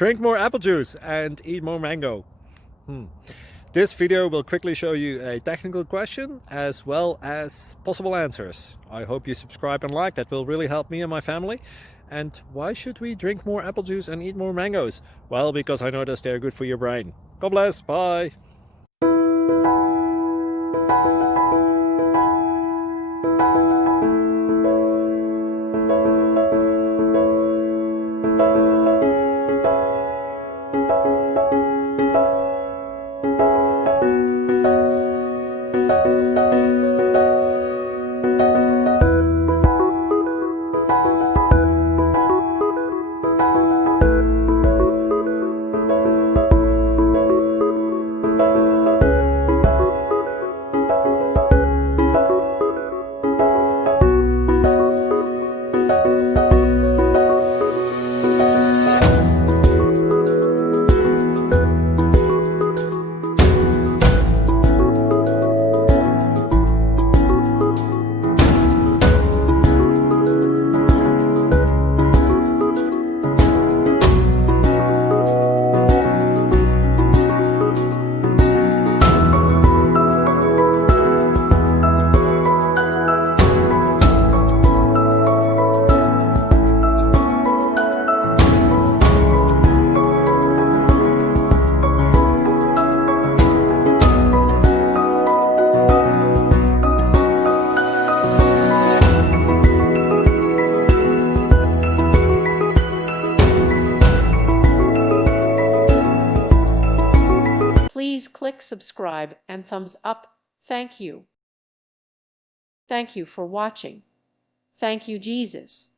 Drink more apple juice and eat more mango. This video will quickly show you a technical question as well as possible answers. I hope you subscribe and like, that will really help me and my family. And why should we drink more apple juice and eat more mangoes? Well, because I noticed they're good for your brain. God bless, bye! Please click subscribe and thumbs up. Thank you. Thank you for watching. Thank you, Jesus.